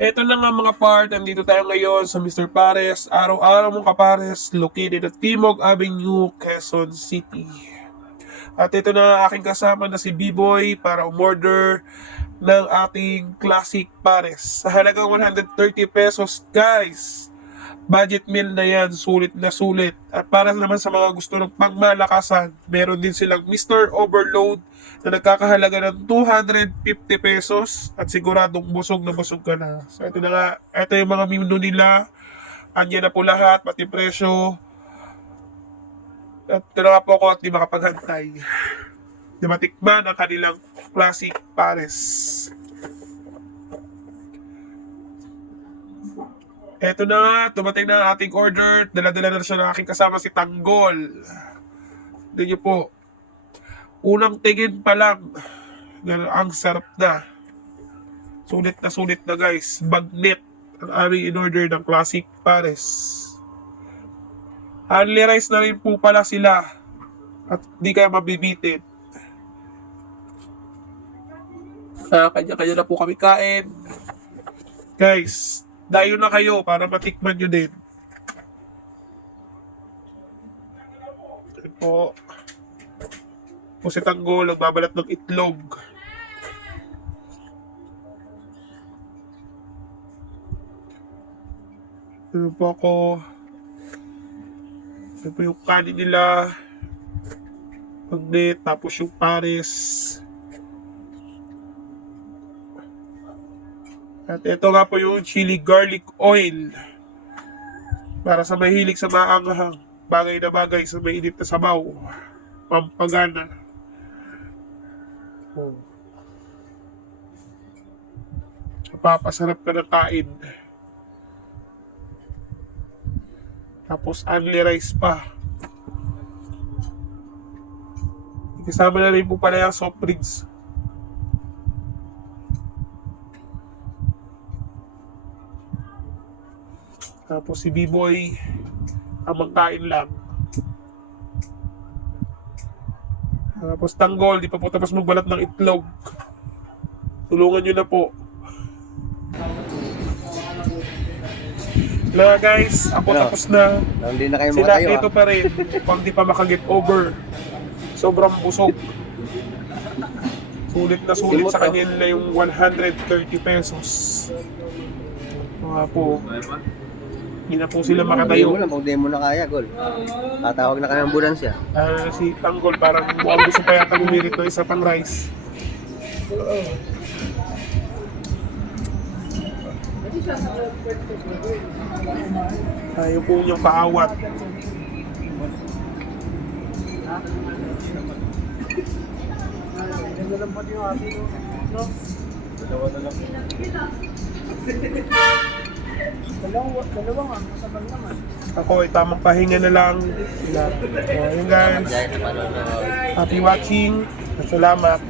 Eto na nga mga part, nandito tayo ngayon sa Mr. Pares, araw-araw mong kapares, located at Timog Avenue, Quezon City. At ito na aking kasama na si B-Boy para umorder ng ating classic pares. Sa halagang 130 pesos guys. Budget meal na yan, sulit na sulit. At para naman sa mga gusto ng pangmalakasan, meron din silang Mr. Overload na nagkakahalaga ng 250 pesos at siguradong busog na busog ka na. So ito na nga, ito yung mga menu nila. Andyan na po lahat, pati presyo. At ito na nga po ako at di makapaghantay. Di matikman ang kanilang classic pares. Eto na nga, dumating na ang ating order. Dala-dala na siya ng aking kasama si Tanggol. Tignan niyo po. Unang tingin pa lang, ang sarap na. Sulit na guys. Bagnet ang aming in-order ng classic pares. Only rice na rin po pala sila. At di kaya mabibitin. Kanya-kanya na po kami kain. Guys, dayo na kayo para matikman nyo din. Ito po. Po si Tanggol, nagbabalat ng itlog. Ito po ako. Ito po yung kanin nila. Magnet, tapos yung pares. At ito nga po yung chili garlic oil. Para sa mahilig sa maanghang. Bagay na bagay sa mainit na sabaw. Pampagana. Papasarap ka ng kain. Tapos only rice pa. Kasama na rin po pala yung soft drinks. Tapos si B-Boy ang magkain lang. Tapos Tanggol, di pa po tapos magbalat ng itlog. Tulungan nyo na po. Wala guys, ako tapos na. Hindi na kayo Sila makatayo. dito pa rin, pag di pa makagit over. Sobrang busog. Sulit na sulit sa kanya nila yung 130 pesos. Mga po. Hindi na po sila makatayo. Pag di mo na kaya, Gol. Tatawag na kayo ng ambulansya. Si Tanggol parang mukhang gusto pa yata gumirit ng isa pang rice. Ayaw po niyang paawat. Ako ay tamang pahinga na lang. So, ayun guys. Happy watching. Salamat.